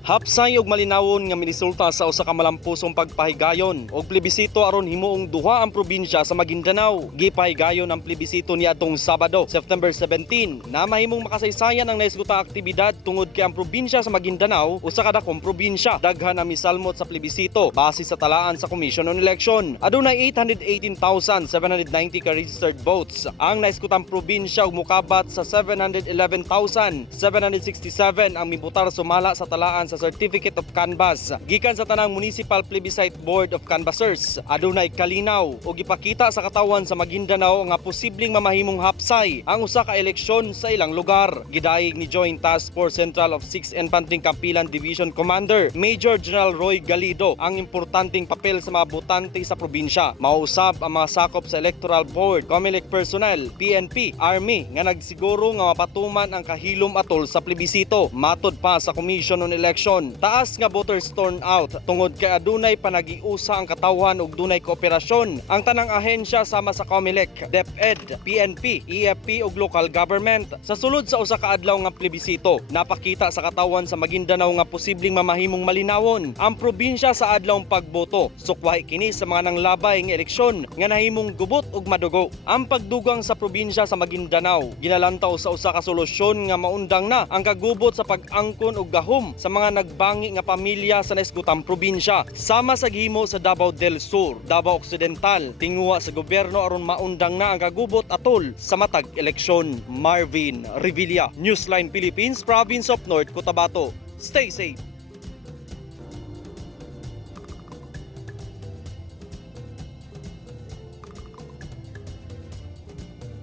Hapsay og malinawon nga minisulta sa usa ka malampusong pagpahigayon og plebisito aron himuong duha ang probinsya sa Maguindanao. Gipahigayon ang plebisito niadtong Sabado, September 17, na mahimong makasaysayan ang naisgutang aktibidad tungod kay ang probinsya sa Maguindanao usa ka dakong probinsya. Daghan ang misalmot sa plebisito base sa talaan sa Commission on Election. Adunay 818,790 ka registered votes. Ang naisgutang probinsya ug mukabat sa 711,767 ang mibotar sumala sa talaan sa Certificate of Canvass gikan sa tanang Municipal Plebiscite Board of Canvassers. Adunay kalinaw o gipakita sa katawan sa Maguindanao nga posibleng mamahimong hapsay ang usa ka eleksyon sa ilang lugar. Gidayeg ni Joint Task Force Central of 6th Infantry Campilan Division Commander Major General Roy Galido ang importanteng papel sa mga botante sa probinsya. Mausab ang mga sakop sa Electoral Board, COMELEC personnel, PNP, Army nga nagsiguro nga mapatuman ang kahilom atol sa plebisito. Matod pa sa Commission on Election, taas nga voters turnout tungod kay adunay panagiusa ang katawhan ug dunay kooperasyon ang tanang ahensya sama sa COMELEC, DepEd, PNP, EFP ug local government. Sa sulod sa usa ka adlaw nga plebisito, napakita sa katawan sa Maguindanao nga posibleng mamahimong malinawon ang probinsya sa adlawng pagboto. Sukwahi kini sa mga nanglabay nga eleksyon nga nahimong gubot ug madugo. Ang pagdugang sa probinsya sa Maguindanao ginalantaw sa usa ka solusyon nga maundang na ang kagubot sa pag-angkon ug gahom sa mga nagbangi nga pamilya sa naisgutang probinsya. Sama sa gihimo sa Davao del Sur, Davao Occidental, tinguha sa gobyerno aron maundang na ang kagubot atol sa matag eleksyon. Marvin Revilla, Newsline Philippines, Province of North Cotabato. Stay safe.